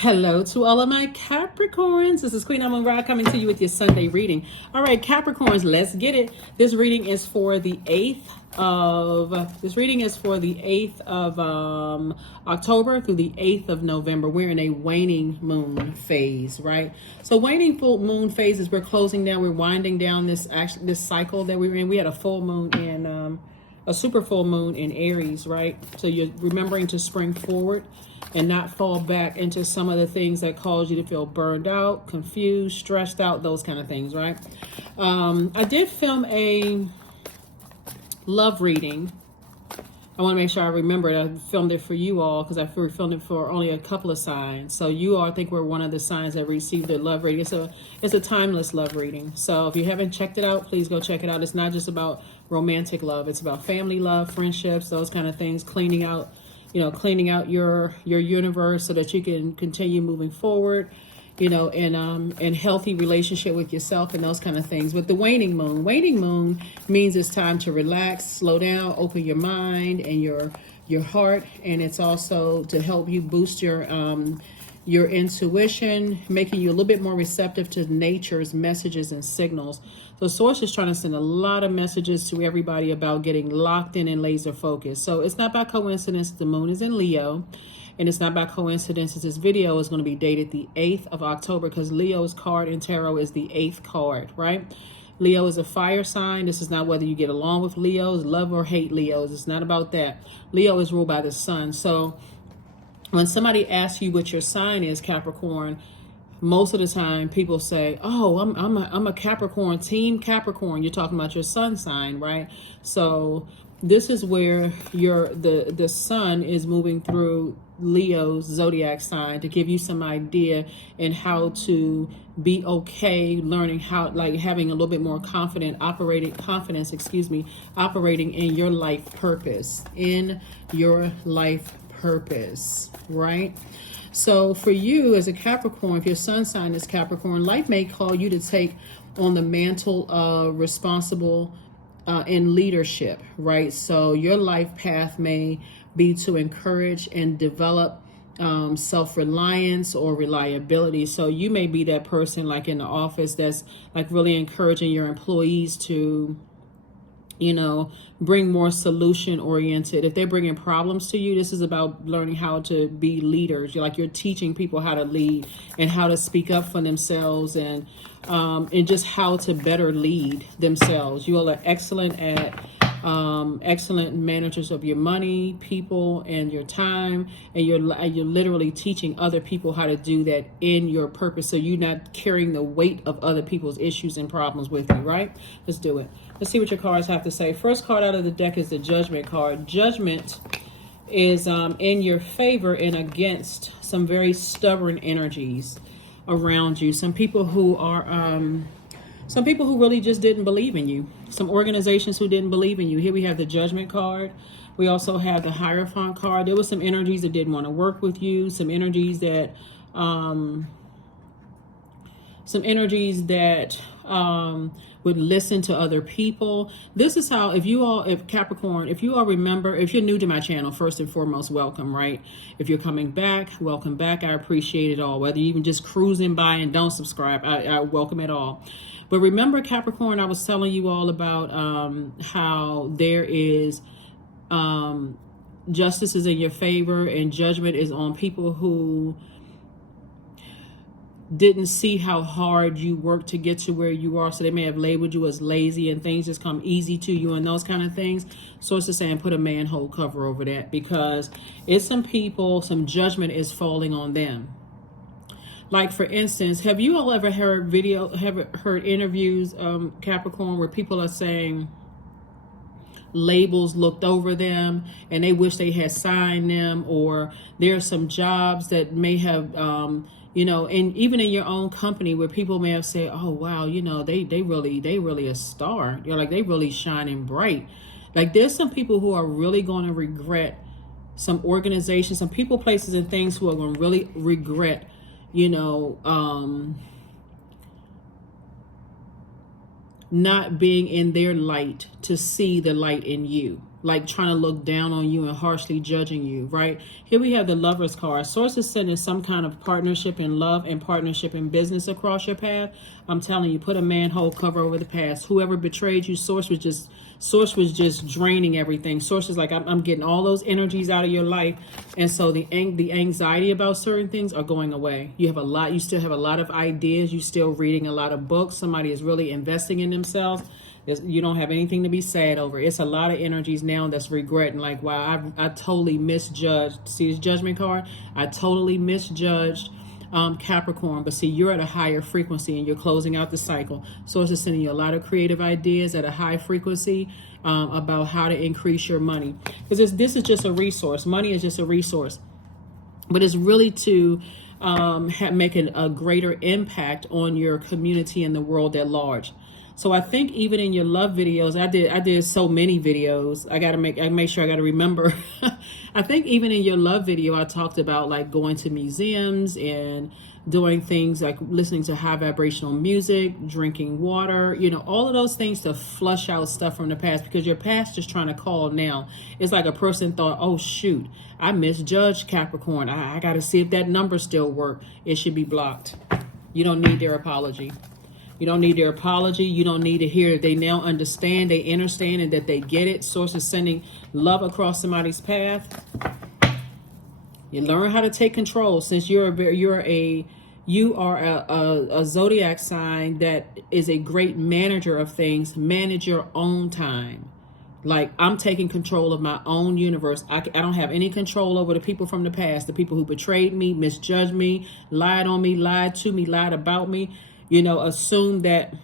Hello to all of my Capricorns. This is Queen Amun Ra coming to you with your Sunday reading. All right, Capricorns, let's get it. This reading is for the 8th of October through the 8th of November. We're in a waning moon phase, right? So waning full moon phases, we're closing down, we're winding down this cycle that we were in. We had a full moon in a super full moon in Aries, right? So you're remembering to spring forward and not fall back into some of the things that cause you to feel burned out, confused, stressed out, those kind of things, right? I did film a love reading. I want to make sure I remember it. I filmed it for you all because I filmed it for only a couple of signs. So you all, I think, were one of the signs that received the love reading. It's a timeless love reading. So if you haven't checked it out, please go check it out. It's not just about romantic love. It's about family love, friendships, those kind of things, cleaning out your universe so that you can continue moving forward, in healthy relationship with yourself and those kind of things. With the waning moon means it's time to relax, slow down, open your mind and your heart, and it's also to help you boost your intuition, making you a little bit more receptive to nature's messages and signals. So Source is trying to send a lot of messages to everybody about getting locked in and laser focused. So it's not by coincidence the moon is in Leo, and it's not by coincidence that this video is going to be dated the 8th of October, because Leo's card in tarot is the 8th card, right? Leo is a fire sign. This is not whether you get along with Leos, love or hate Leos. It's not about that. Leo is ruled by the sun. So when somebody asks you what your sign is, Capricorn, most of the time people say, oh, I'm a Capricorn, team Capricorn. You're talking about your sun sign, right? So this is where the sun is moving through Leo's zodiac sign to give you some idea in how to be okay, learning how, like having a little bit more operating in your life purpose, right? So for you as a Capricorn, if your sun sign is Capricorn, life may call you to take on the mantle of responsible in leadership, right? So your life path may be to encourage and develop self-reliance or reliability. So you may be that person like in the office that's like really encouraging your employees to bring more solution oriented. If they're bringing problems to you, this is about learning how to be leaders. You're teaching people how to lead and how to speak up for themselves and just how to better lead themselves. You all are excellent at excellent managers of your money, people, and your time, and you're literally teaching other people how to do that in your purpose, so you're not carrying the weight of other people's issues and problems with you, right? Let's do it. Let's see what your cards have to say. First card out of the deck is the Judgment card. Judgment is in your favor and against some very stubborn energies around you. Some people who really just didn't believe in you. Some organizations who didn't believe in you. Here we have the Judgment card. We also have the Hierophant card. There were some energies that didn't want to work with you. Some energies that would listen to other people. This is how, if Capricorn, if you all remember, if you're new to my channel, first and foremost, welcome, right? If you're coming back, welcome back. I appreciate it all. Whether you even just cruising by and don't subscribe, I welcome it all. But remember, Capricorn, I was telling you all about how there is justice is in your favor and judgment is on people who didn't see how hard you worked to get to where you are. So they may have labeled you as lazy and things just come easy to you and those kind of things. So it's just saying put a manhole cover over that, because it's some people, some judgment is falling on them. Like, for instance, have you all ever heard interviews, Capricorn, where people are saying labels looked over them and they wish they had signed them, or there are some jobs that may have, and even in your own company where people may have said, oh, wow, they really a star. You're like, they really shining bright. Like, there's some people who are really going to regret, some organizations, some people, places, and things who are going to really regret not being in their light to see the light in you, like trying to look down on you and harshly judging you, right? Here we have the Lover's card. Source is sending some kind of partnership in love and partnership in business across your path. I'm telling you, put a manhole cover over the past. Whoever betrayed you, Source was just draining everything. Source is like, I'm getting all those energies out of your life. And so the anxiety about certain things are going away. You still have a lot of ideas. You're still reading a lot of books. Somebody is really investing in themselves. You don't have anything to be sad over. It's a lot of energies now that's regretting, like, wow, I totally misjudged. See this judgment card? I totally misjudged Capricorn. But see, you're at a higher frequency and you're closing out the cycle. Source is sending you a lot of creative ideas at a high frequency about how to increase your money. Because this is just a resource. Money is just a resource. But it's really to make a greater impact on your community and the world at large. So I think even in your love videos, I did so many videos. I make sure I got to remember. I think even in your love video, I talked about like going to museums and doing things like listening to high vibrational music, drinking water, all of those things to flush out stuff from the past, because your past is trying to call now. It's like a person thought, oh shoot, I misjudged Capricorn. I got to see if that number still works. It should be blocked. You don't need their apology. You don't need their apology. You don't need to hear that they now understand, they understand, and that they get it. Source is sending love across somebody's path. You learn how to take control, since you are a zodiac sign that is a great manager of things. Manage your own time. Like, I'm taking control of my own universe. I don't have any control over the people from the past, the people who betrayed me, misjudged me, lied on me, lied to me, lied about me. Assume that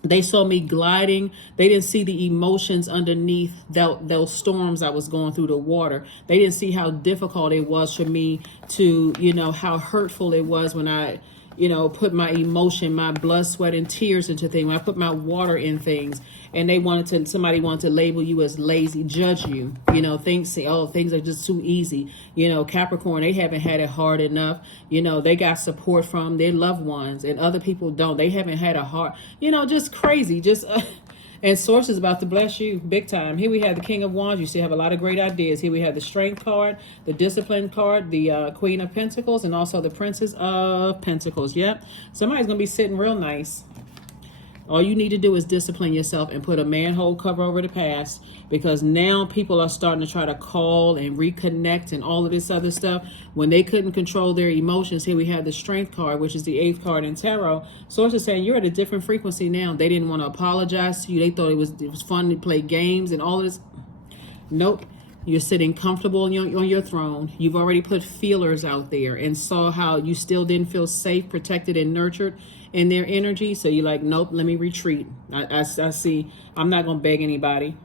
they saw me gliding. They didn't see the emotions underneath those storms I was going through, the water. They didn't see how difficult it was for me to, how hurtful it was when I, put my emotion, my blood, sweat, and tears into things. When I put my water in things, and somebody wanted to label you as lazy, judge you, things are just too easy. Capricorn, they haven't had it hard enough. They got support from their loved ones, and other people don't. They haven't had a hard, just crazy, and Source is about to bless you big time. Here we have the King of Wands. You still have a lot of great ideas. Here we have the Strength card, the Discipline card, the Queen of Pentacles, and also the Princess of Pentacles. Yep. Somebody's going to be sitting real nice. All you need to do is discipline yourself and put a manhole cover over the past, because now people are starting to try to call and reconnect and all of this other stuff when they couldn't control their emotions. Here we have the Strength card, which is the 8th card in tarot. Source is saying you're at a different frequency now. They didn't want to apologize to you. They thought it was fun to play games and all of this. Nope. You're sitting comfortable on your throne. You've already put feelers out there and saw how you still didn't feel safe, protected, and nurtured in their energy. So you're like, nope, let me retreat. I see. I'm not going to beg anybody.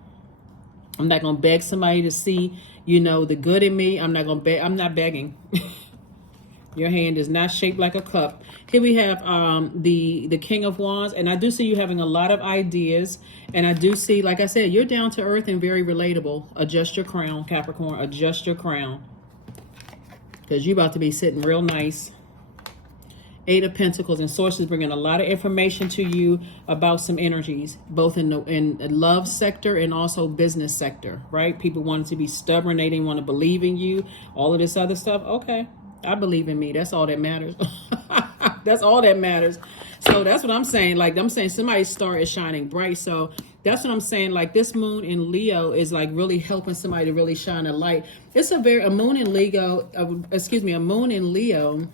I'm not going to beg somebody to see, the good in me. I'm not going to beg. I'm not begging. Your hand is not shaped like a cup. Here we have the King of Wands. And I do see you having a lot of ideas. And I do see, like I said, you're down to earth and very relatable. Adjust your crown, Capricorn. Adjust your crown. Because you're about to be sitting real nice. 8 of Pentacles, and Source is bringing a lot of information to you about some energies, both in the love sector and also business sector, right? People wanted to be stubborn. They didn't want to believe in you. All of this other stuff. Okay, I believe in me. That's all that matters. That's all that matters. So that's what I'm saying. Like, I'm saying somebody's star is shining bright. So that's what I'm saying. Like, this moon in Leo is like really helping somebody to really shine a light. It's a moon in Leo, a moon in Leo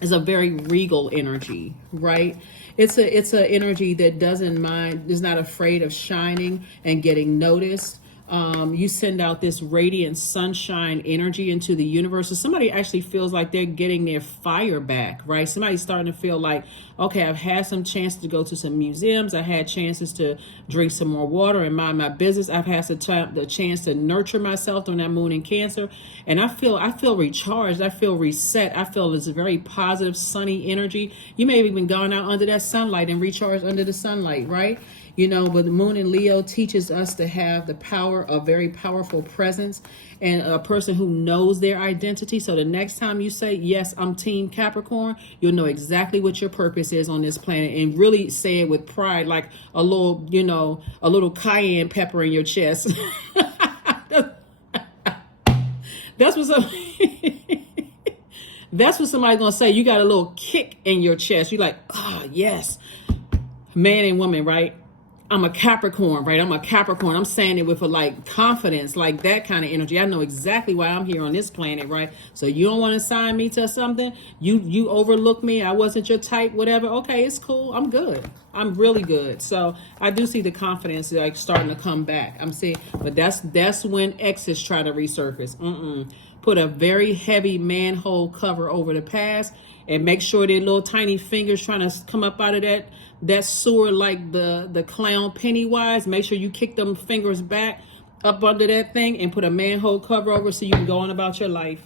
is a very regal energy, right? It's a energy that doesn't mind, is not afraid of shining and getting noticed. You send out this radiant sunshine energy into the universe. So somebody actually feels like they're getting their fire back, right? Somebody's starting to feel like, okay, I've had some chances to go to some museums. I had chances to drink some more water and mind my business. I've had the chance to nurture myself during that moon in Cancer. And I feel recharged. I feel reset. I feel this very positive, sunny energy. You may have even gone out under that sunlight and recharged under the sunlight, right? But the moon in Leo teaches us to have the power of very powerful presence and a person who knows their identity. So the next time you say, yes, I'm Team Capricorn, you'll know exactly what your purpose is on this planet, and really say it with pride, like a little cayenne pepper in your chest. That's what some that's what somebody's gonna say. You got a little kick in your chest. You're like, ah, oh, yes. Man and woman, right? I'm a Capricorn, right? I'm a Capricorn. I'm saying it with a like confidence, like that kind of energy. I know exactly why I'm here on this planet, right? So you don't want to assign me to something. You overlook me. I wasn't your type, whatever. Okay, it's cool. I'm good. I'm really good. So I do see the confidence like starting to come back. I'm seeing, but that's when exes try to resurface. Put a very heavy manhole cover over the past and make sure their little tiny fingers trying to come up out of that sewer like the clown Pennywise. Make sure you kick them fingers back up under that thing and put a manhole cover over so you can go on about your life.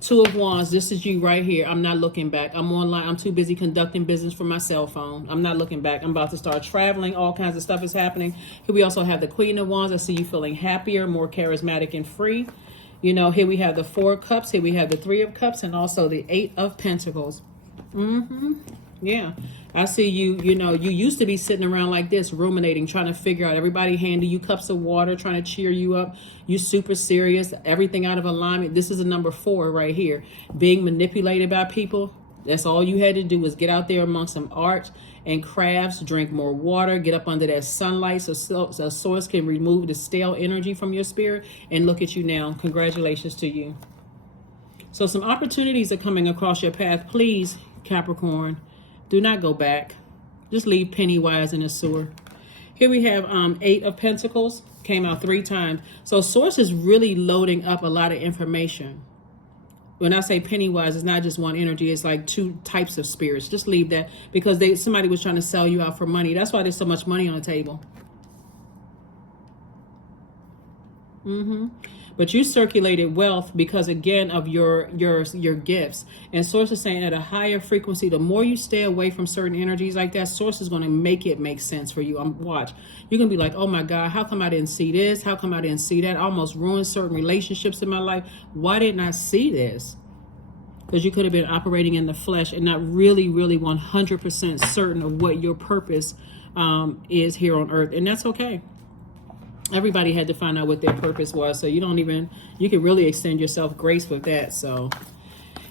Two of Wands, this is you right here. I'm not looking back. I'm online. I'm too busy conducting business from my cell phone. I'm not looking back. I'm about to start traveling. All kinds of stuff is happening. Here we also have the Queen of Wands. I see you feeling happier, more charismatic and free. You know, here we have the Four of Cups. Here we have the Three of Cups and also the Eight of Pentacles. Yeah, I see you, you know, you used to be sitting around like this, ruminating, trying to figure out, everybody handing you cups of water, trying to cheer you up. You super serious, everything out of alignment. This is a number 4 right here. Being manipulated by people. That's all you had to do was get out there among some art and crafts, drink more water, get up under that sunlight so a source can remove the stale energy from your spirit. And look at you now. Congratulations to you. So some opportunities are coming across your path. Please, Capricorn, do not go back. Just leave Pennywise in the sewer. Here we have 8 of Pentacles. Came out 3 times. So source is really loading up a lot of information. When I say Pennywise, it's not just one energy. It's like 2 types of spirits. Just leave that because somebody was trying to sell you out for money. That's why there's so much money on the table. But you circulated wealth because, again, of your gifts. And Source is saying at a higher frequency, the more you stay away from certain energies like that, Source is going to make it make sense for you. Watch. You're going to be like, oh, my God, how come I didn't see this? How come I didn't see that? I almost ruined certain relationships in my life. Why didn't I see this? Because you could have been operating in the flesh and not really, really 100% certain of what your purpose is here on earth. And that's okay. Everybody had to find out what their purpose was. So you can really extend yourself grace with that. So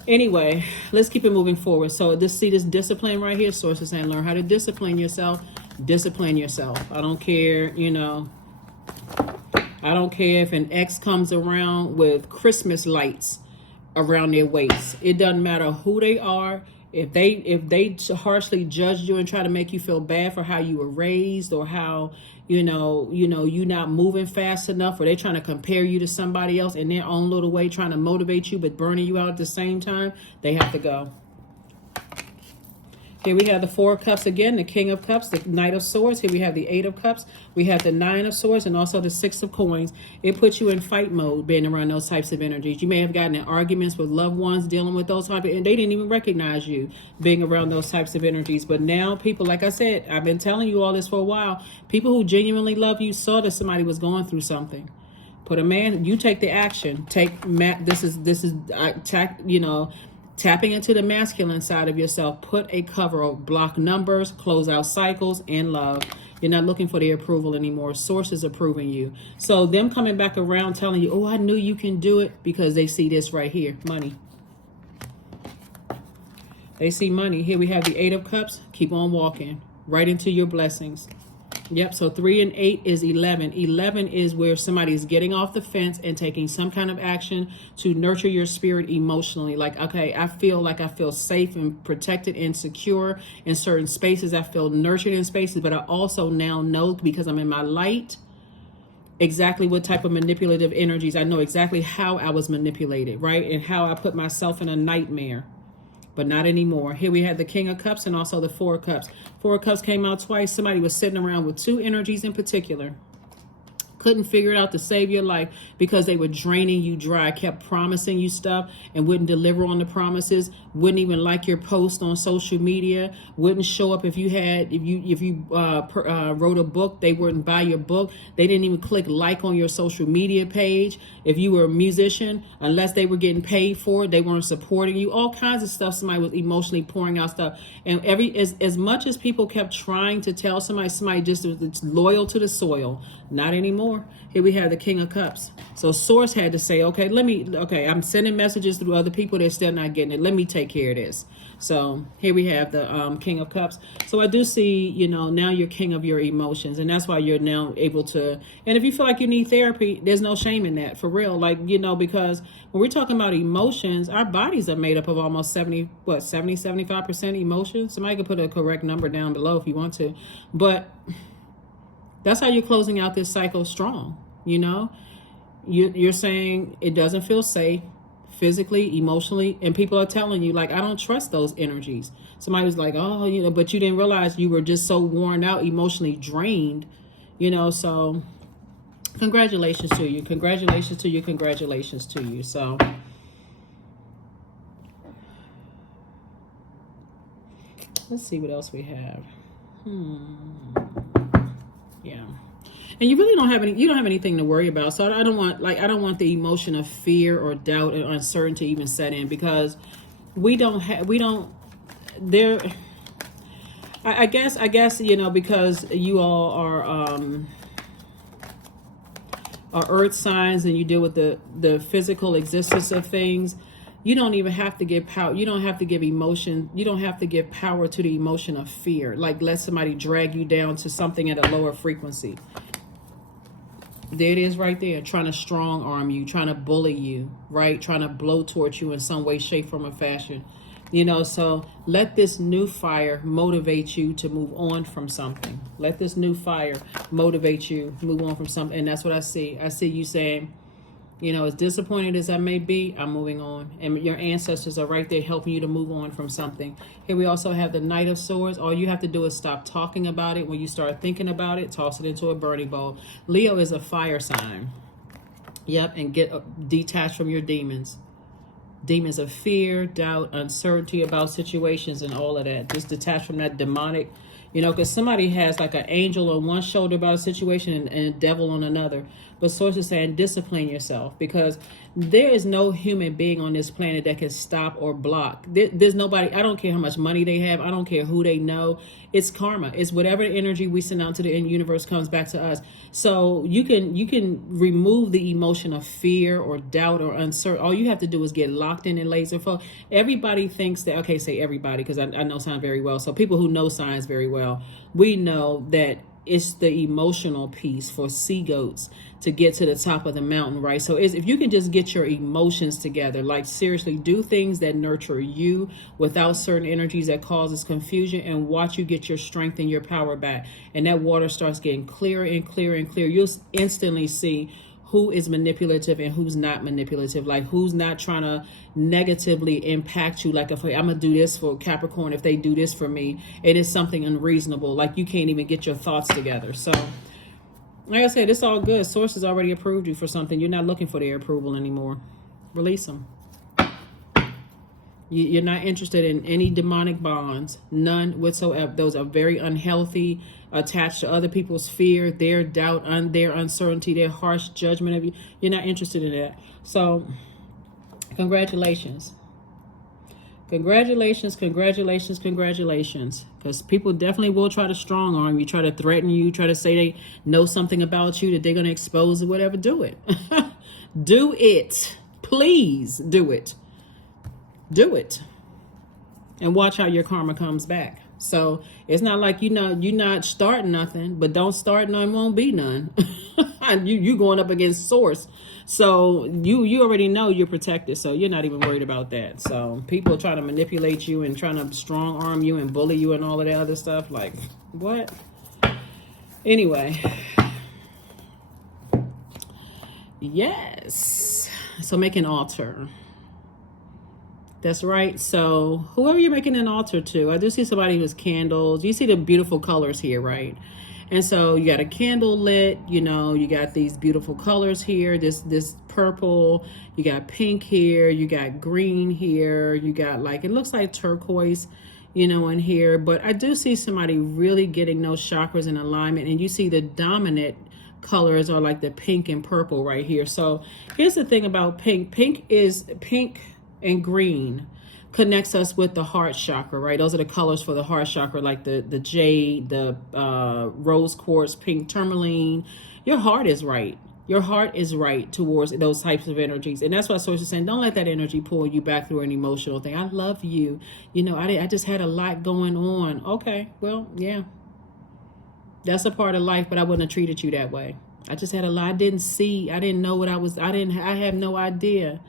anyway, let's keep it moving forward. So see this discipline right here. Source is saying, learn how to discipline yourself. Discipline yourself. I don't care, I don't care if an ex comes around with Christmas lights around their waist. It doesn't matter who they are. If they harshly judge you and try to make you feel bad for how you were raised or how you not moving fast enough, or they trying to compare you to somebody else in their own little way, trying to motivate you but burning you out at the same time, they have to go. Here we have the Four of Cups again, the King of Cups, the Knight of Swords. Here we have the 8 of Cups. We have the 9 of Swords and also the 6 of Coins. It puts you in fight mode being around those types of energies. You may have gotten in arguments with loved ones dealing with those types of, and they didn't even recognize you being around those types of energies. But now people, like I said, I've been telling you all this for a while. People who genuinely love you saw that somebody was going through something. You take the action. Tapping into the masculine side of yourself. Put a cover of block numbers, close out cycles, and love. You're not looking for their approval anymore. Source is approving you. So them coming back around telling you, oh, I knew you can do it, because they see this right here, money. They see money. Here we have the 8 of Cups. Keep on walking right into your blessings. Yep, so 3 and 8 is 11. 11 is where somebody is getting off the fence and taking some kind of action to nurture your spirit emotionally. Like, okay, I feel safe and protected and secure in certain spaces. I feel nurtured in spaces, but I also now know, because I'm in my light, exactly what type of manipulative energies. I know exactly how I was manipulated, right? And how I put myself in a nightmare. But not anymore. Here we have the King of Cups and also the 4 of Cups. 4 of Cups came out twice. Somebody was sitting around with 2 energies in particular. Couldn't figure it out to save your life because they were draining you dry, kept promising you stuff and wouldn't deliver on the promises, wouldn't even like your post on social media, wouldn't show up if you wrote a book, they wouldn't buy your book. They didn't even click like on your social media page. If you were a musician, unless they were getting paid for it, they weren't supporting you. All kinds of stuff. Somebody was emotionally pouring out stuff. And as much as people kept trying to tell somebody just was loyal to the soil, not anymore. more. Here we have the King of Cups. So Source had to say, okay, I'm sending messages through other people. They're still not getting it. Let me take care of this. So here we have the King of Cups. So I do see, you know, now you're king of your emotions. And that's why you're now able to, and if you feel like you need therapy, there's no shame in that, for real. Like, you know, because when we're talking about emotions, our bodies are made up of almost 75% emotions. Somebody could put a correct number down below if you want to. But that's how you're closing out this cycle strong, you know? You're saying it doesn't feel safe physically, emotionally, and people are telling you, like, I don't trust those energies. Somebody was like, oh, you know, but you didn't realize you were just so worn out, emotionally drained, you know. So congratulations to you. Congratulations to you. Congratulations to you. So let's see what else we have. Yeah. And you really don't have anything to worry about. So I don't want the emotion of fear or doubt and uncertainty even set in, because I guess, you know, because you all are earth signs and you deal with the physical existence of things. You don't even have to give power. You don't have to give emotion. You don't have to give power to the emotion of fear. Like, let somebody drag you down to something at a lower frequency. There it is right there, trying to strong arm you, trying to bully you, right? Trying to blow towards you in some way, shape, form, or fashion. You know, so let this new fire motivate you to move on from something. Let this new fire motivate you, move on from something. And that's what I see. I see you saying, you know, as disappointed as I may be, I'm moving on. And your ancestors are right there helping you to move on from something. Here we also have the Knight of Swords. All you have to do is stop talking about it. When you start thinking about it, toss it into a burning bowl. Leo is a fire sign. Yep, and get detached from your demons. Demons of fear, doubt, uncertainty about situations and all of that. Just detach from that demonic, you know, because somebody has like an angel on one shoulder about a situation and a devil on another. But Source is saying discipline yourself, because there is no human being on this planet that can stop or block. There's nobody. I don't care how much money they have. I don't care who they know. It's karma. It's whatever energy we send out to the universe comes back to us. So you can remove the emotion of fear or doubt or uncertainty. All you have to do is get locked in and laser focused. Everybody thinks that, okay, say everybody, because I know signs very well. So people who know signs very well, we know that it's the emotional piece for sea goats to get to the top of the mountain, right? So if you can just get your emotions together, like seriously, do things that nurture you without certain energies that causes confusion, and watch you get your strength and your power back. And that water starts getting clearer and clearer and clearer. You'll instantly see who is manipulative and who's not manipulative, like who's not trying to negatively impact you. Like, if I'm gonna do this for Capricorn, if they do this for me, it is something unreasonable. Like, you can't even get your thoughts together. So like I said, it's all good. Source has already approved you for something. You're not looking for their approval anymore. Release them. You're not interested in any demonic bonds, none whatsoever. Those are very unhealthy, attached to other people's fear, their doubt, their uncertainty, their harsh judgment of you. You're not interested in that. So congratulations. Congratulations, congratulations, congratulations. Because people definitely will try to strong arm you, try to threaten you, try to say they know something about you, that they're going to expose or whatever. Do it. Do it. Please do it. Do it. And watch how your karma comes back. So it's not like, you know, you're not starting nothing, but don't start none, won't be none. you going up against Source. So you already know you're protected. So you're not even worried about that. So people trying to manipulate you and trying to strong arm you and bully you and all of that other stuff. Like, what? Anyway. Yes. So make an altar. That's right. So whoever you're making an altar to, I do see somebody with candles. You see the beautiful colors here, right? And so you got a candle lit, you know, you got these beautiful colors here, this purple, you got pink here, you got green here, you got like, it looks like turquoise, you know, in here. But I do see somebody really getting those chakras in alignment, and you see the dominant colors are like the pink and purple right here. So here's the thing about pink. Pink and green connects us with the heart chakra, right? Those are the colors for the heart chakra, like the jade, the rose quartz, pink tourmaline, your heart is right. Your heart is right towards those types of energies. And that's why Source is saying, don't let that energy pull you back through an emotional thing. I love you. You know, I just had a lot going on. Okay, well, yeah. That's a part of life, but I wouldn't have treated you that way. I just had a lot. I didn't know what I have no idea.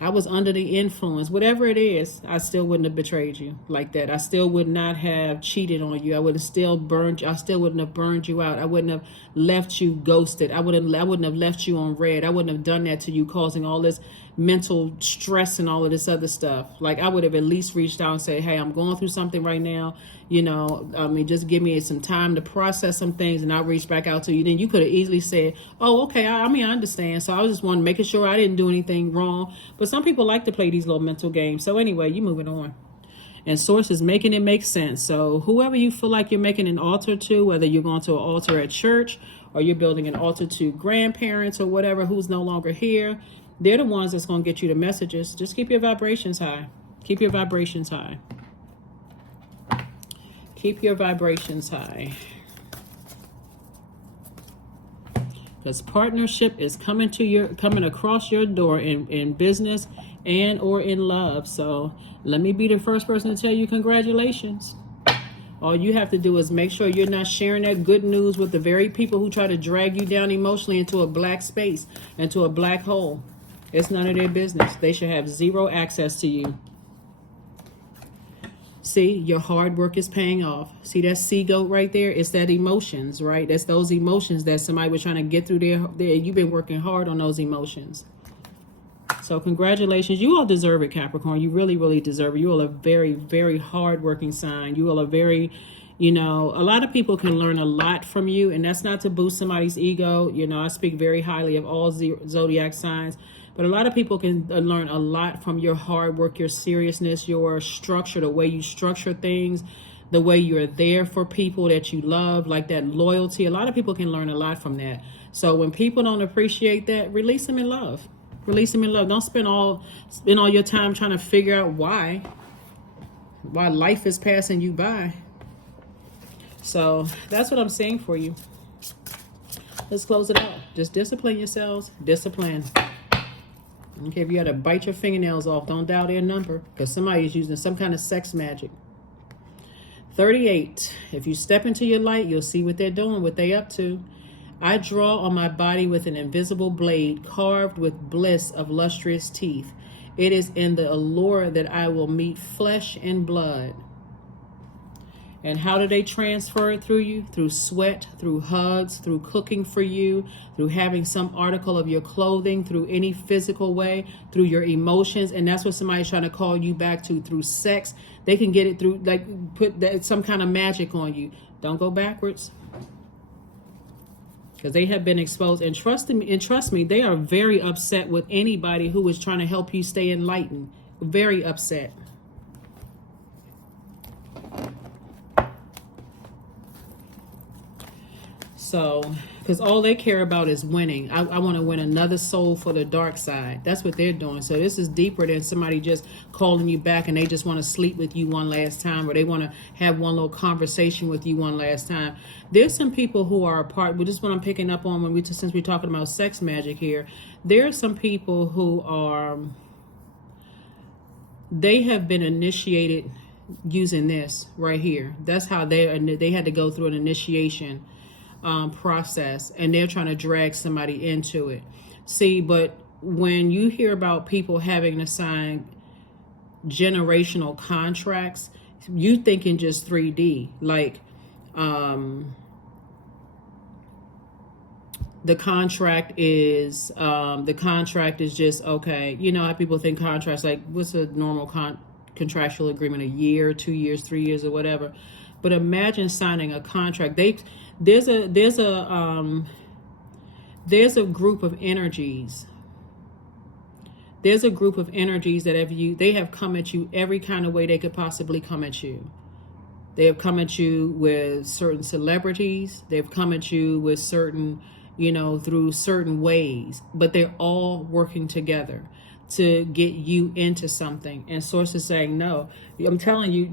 I was under the influence. Whatever it is, I still wouldn't have betrayed you like that. I still would not have cheated on you. I would have still burned you. I still wouldn't have burned you out. I wouldn't have left you ghosted. I wouldn't have left you on red. I wouldn't have done that to you, causing all this mental stress and all of this other stuff. Like, I would have at least reached out and said, hey, I'm going through something right now. You know, I mean, just give me some time to process some things, and I'll reach back out to you. Then you could have easily said, oh, okay, I mean, I understand. So I was just wanting making sure I didn't do anything wrong. But some people like to play these little mental games. So anyway, you moving on. And Source is making it make sense. So whoever you feel like you're making an altar to, whether you're going to an altar at church or you're building an altar to grandparents or whatever who's no longer here, they're the ones that's going to get you the messages. Just keep your vibrations high. Keep your vibrations high. Keep your vibrations high. Because partnership is coming across your door in business and or in love. So let me be the first person to tell you congratulations. All you have to do is make sure you're not sharing that good news with the very people who try to drag you down emotionally into a black space, into a black hole. It's none of their business. They should have zero access to you. See, your hard work is paying off. See that sea goat right there? It's that emotions, right? That's those emotions that somebody was trying to get through there. You've been working hard on those emotions. So congratulations. You all deserve it, Capricorn. You really, really deserve it. You all are a very, very hard-working sign. You all are very, you know, a lot of people can learn a lot from you. And that's not to boost somebody's ego. You know, I speak very highly of all Zodiac signs. But a lot of people can learn a lot from your hard work, your seriousness, your structure, the way you structure things, the way you're there for people that you love, like that loyalty. A lot of people can learn a lot from that. So when people don't appreciate that, release them in love. Release them in love. Don't spend all your time trying to figure out why life is passing you by. So that's what I'm saying for you. Let's close it out. Just discipline yourselves. Discipline. Okay, if you had to bite your fingernails off, don't dial their number, because somebody is using some kind of sex magic. 38. If you step into your light, you'll see what they're doing, what they up to. I draw on my body with an invisible blade carved with bliss of lustrous teeth. It is in the allure that I will meet flesh and blood. And how do they transfer it through you? Through sweat, through hugs, through cooking for you, through having some article of your clothing, through any physical way, through your emotions. And that's what somebody's trying to call you back to, through sex. They can get it through, like, put some kind of magic on you. Don't go backwards. Because they have been exposed. And trust me, they are very upset with anybody who is trying to help you stay enlightened. Very upset. So, because all they care about is winning. I want to win another soul for the dark side. That's what they're doing. So this is deeper than somebody just calling you back and they just want to sleep with you one last time, or they want to have one little conversation with you one last time. There's some people who are apart. But this is what I'm picking up on since we're talking about sex magic here. There are some people who they have been initiated using this right here. That's how they had to go through an initiation process, and they're trying to drag somebody into it. See, but when you hear about people having to sign generational contracts, you think in just 3D, like the contract is just, okay, you know how people think contracts, like what's a normal contractual agreement, a year, 2 years, 3 years, or whatever. But imagine signing a contract. There's a group of energies. There's a group of energies that they have come at you every kind of way they could possibly come at you. They have come at you with certain celebrities. They've come at you with certain, through certain ways, but they're all working together to get you into something. And source is saying no. I'm telling you,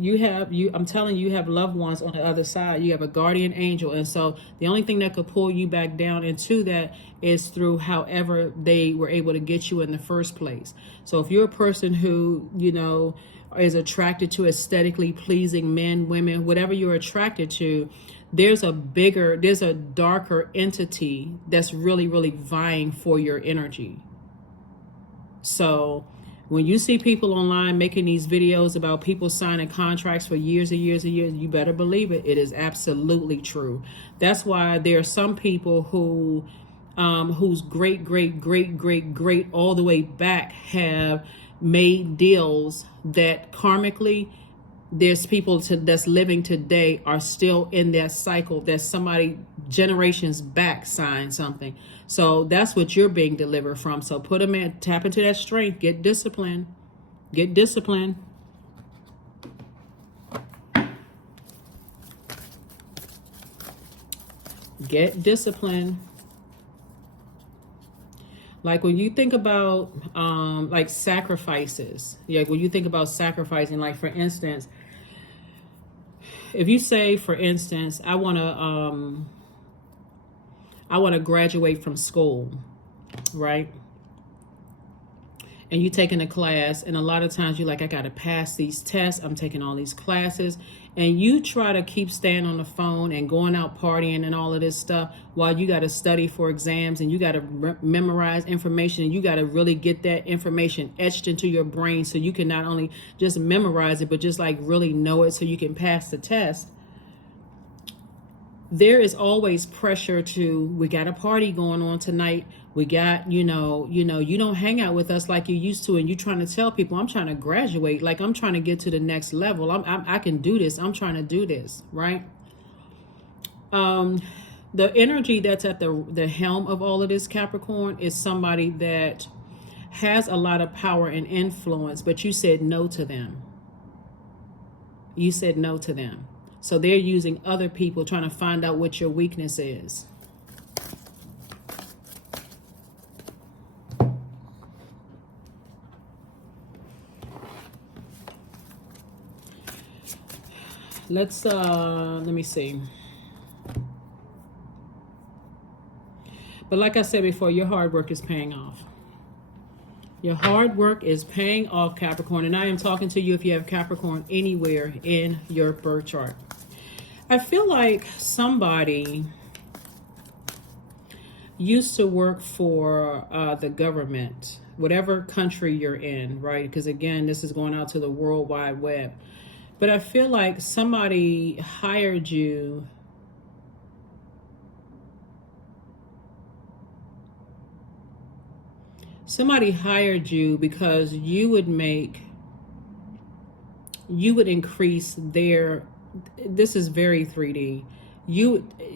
I'm telling you, you have loved ones on the other side. You have a guardian angel. And so the only thing that could pull you back down into that is through however they were able to get you in the first place. So if you're a person who, you know, is attracted to aesthetically pleasing men, women, whatever you're attracted to, there's a darker entity that's really, really vying for your energy. So when you see people online making these videos about people signing contracts for years and years and years, you better believe it. It is absolutely true. That's why there are some people who whose great all the way back have made deals that karmically there's people that's living today are still in that cycle that somebody generations back signed something. So that's what you're being delivered from. So put them in, tap into that strength, get disciplined, get disciplined. Get disciplined. Like when you think about like sacrifices, yeah, when you think about sacrificing, like for instance, if you say, for instance, I want to graduate from school, right? And you taking a class, and a lot of times you're like, I got to pass these tests. I'm taking all these classes. And you try to keep staying on the phone and going out partying and all of this stuff while you got to study for exams and you got to memorize information, and you got to really get that information etched into your brain so you can not only just memorize it, but just like really know it so you can pass the test. There is always pressure to, we got a party going on tonight. We got, you don't hang out with us like you used to, and you trying to tell people, I'm trying to graduate, like I'm trying to get to the next level. I can do this. I'm trying to do this, right? The energy that's at the helm of all of this, Capricorn, is somebody that has a lot of power and influence, but you said no to them. You said no to them. So they're using other people, trying to find out what your weakness is. Let me see. But like I said before, your hard work is paying off. Your hard work is paying off, Capricorn. And I am talking to you if you have Capricorn anywhere in your birth chart. I feel like somebody used to work for the government, whatever country you're in, right? Because again, this is going out to the World Wide Web. But I feel like somebody hired you because you would increase their, this is very 3D.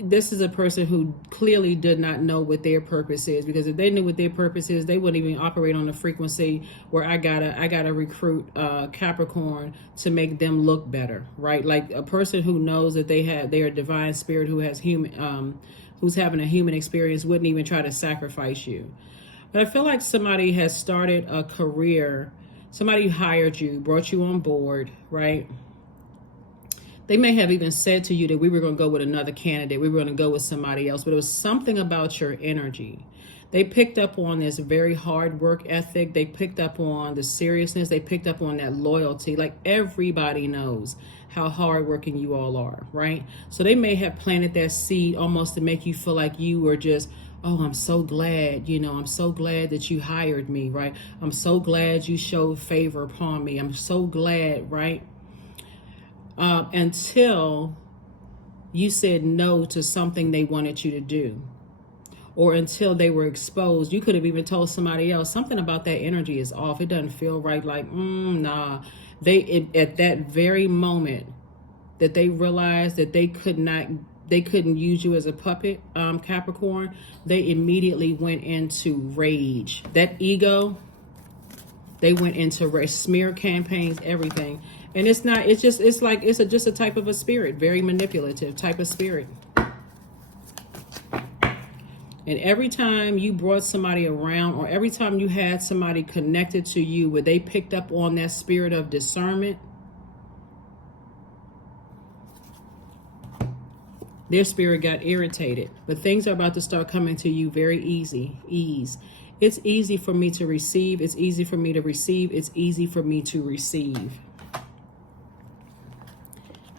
This is a person who clearly did not know what their purpose is, because if they knew what their purpose is, they wouldn't even operate on the frequency where I gotta recruit Capricorn to make them look better, right? Like a person who knows that they're a divine spirit who has who's having a human experience wouldn't even try to sacrifice you. But I feel like somebody has started a career. Somebody hired you, brought you on board, right? They may have even said to you that we were going to go with another candidate. We were going to go with somebody else. But it was something about your energy. They picked up on this very hard work ethic. They picked up on the seriousness. They picked up on that loyalty. Like everybody knows how hardworking you all are, right? So they may have planted that seed almost to make you feel like you were just, oh, I'm so glad, I'm so glad that you hired me, right? I'm so glad you showed favor upon me. I'm so glad, right? Until you said no to something they wanted you to do, or until they were exposed. You could have even told somebody else, something about that energy is off. It doesn't feel right. Like, nah. At that very moment that they realized that they couldn't use you as a puppet, Capricorn, they immediately went into rage. That ego, they went into rage, smear campaigns, everything. And it's just a type of a spirit, very manipulative type of spirit. And every time you brought somebody around, or every time you had somebody connected to you where they picked up on that spirit of discernment, their spirit got irritated. But things are about to start coming to you very easy. Ease. It's easy for me to receive. It's easy for me to receive. It's easy for me to receive.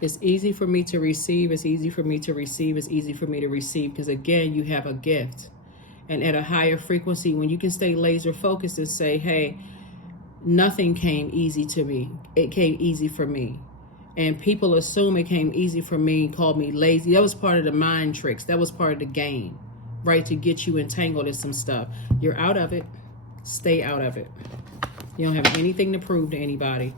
It's easy for me to receive. It's easy for me to receive. It's easy for me to receive. Because again, you have a gift. And at a higher frequency, when you can stay laser focused and say, hey, nothing came easy to me. It came easy for me. And people assume it came easy for me, called me lazy. That was part of the mind tricks. That was part of the game, right? To get you entangled in some stuff. You're out of it. Stay out of it. You don't have anything to prove to anybody.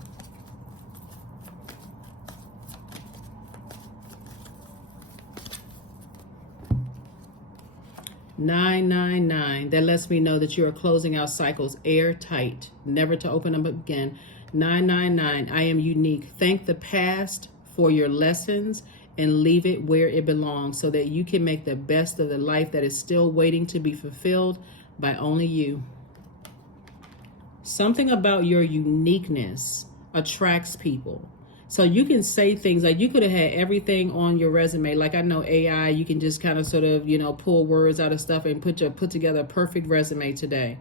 (999). That lets me know that you are closing out cycles airtight, never to open them again. 999. I am unique. Thank the past for your lessons and leave it where it belongs so that you can make the best of the life that is still waiting to be fulfilled by only you. Something about your uniqueness attracts people. So you can say things like you could have had everything on your resume. Like I know AI, you can just kind of sort of, pull words out of stuff and put together a perfect resume today.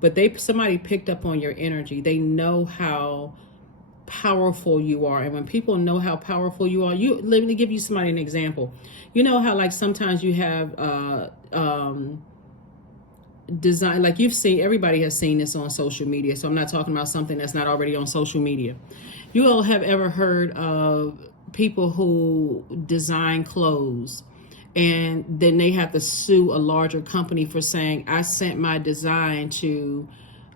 But somebody picked up on your energy. They know how powerful you are. And when people know how powerful you are, let me give you an example. You know how like sometimes you have design, like everybody has seen this on social media. So I'm not talking about something that's not already on social media. You all have ever heard of people who design clothes and then they have to sue a larger company for saying, I sent my design to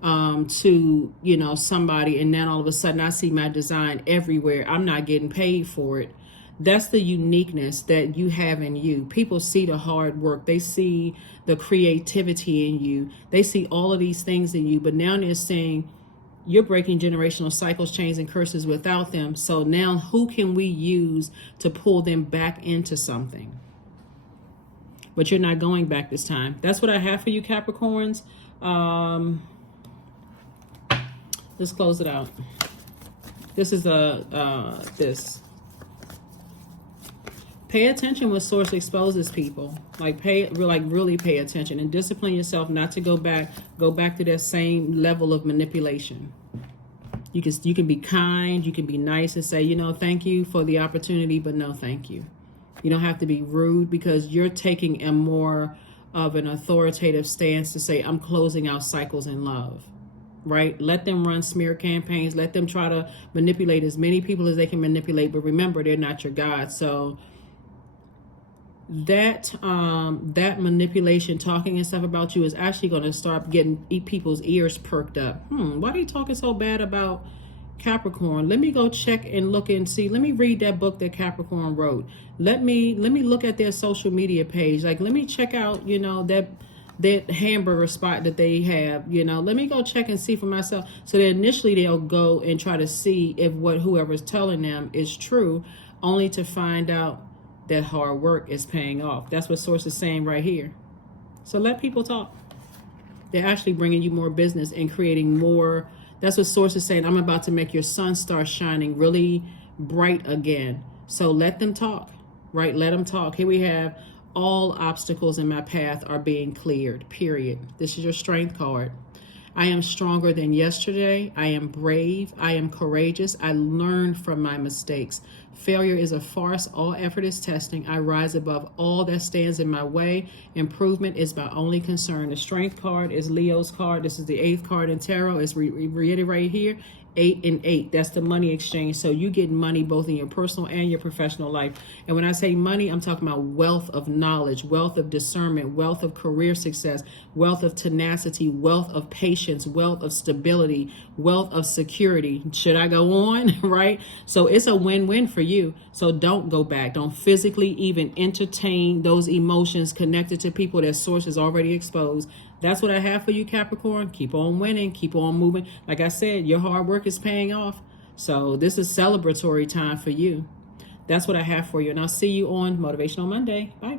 somebody, and then all of a sudden I see my design everywhere. I'm not getting paid for it. That's the uniqueness that you have in you. People see the hard work. They see the creativity in you. They see all of these things in you. But now they're saying you're breaking generational cycles, chains, and curses without them. So now who can we use to pull them back into something? But you're not going back this time. That's what I have for you, Capricorns. Let's close it out. This is this. Pay attention when source exposes people. Really pay attention and discipline yourself not to go back to that same level of manipulation. You can be kind, you can be nice and say, thank you for the opportunity, but no thank you. You don't have to be rude because you're taking a more of an authoritative stance to say, I'm closing out cycles in love. Right? Let them run smear campaigns. Let them try to manipulate as many people as they can manipulate. But remember, they're not your God. So that manipulation, talking and stuff about you is actually going to start getting people's ears perked up. Why are you talking so bad about Capricorn? Let me go check and look and see. Let me read that book that Capricorn wrote. Let me look at their social media page. Like, let me check out, that hamburger spot that they have, let me go check and see for myself. So that initially they'll go and try to see if whoever's telling them is true, only to find out that hard work is paying off. That's what Source is saying right here. So let people talk. They're actually bringing you more business and creating more. That's what Source is saying. I'm about to make your sun start shining really bright again. So let them talk, right? Let them talk. Here we have all obstacles in my path are being cleared, period. This is your strength card. I am stronger than yesterday. I am brave. I am courageous. I learned from my mistakes. Failure is a farce. All effort is testing. I rise above all that stands in my way. Improvement is my only concern. The strength card is Leo's card. This is the 8th card in tarot. It's reiterated right here. 8 and 8. That's the money exchange. So you get money both in your personal and your professional life. And when I say money, I'm talking about wealth of knowledge, wealth of discernment, wealth of career success, wealth of tenacity, wealth of patience, wealth of stability, wealth of security. Should I go on? Right? So it's a win-win for you. So don't go back. Don't physically even entertain those emotions connected to people that source is already exposed. That's what I have for you, Capricorn. Keep on winning. Keep on moving. Like I said, your hard work is paying off. So this is celebratory time for you. That's what I have for you. And I'll see you on Motivational Monday. Bye.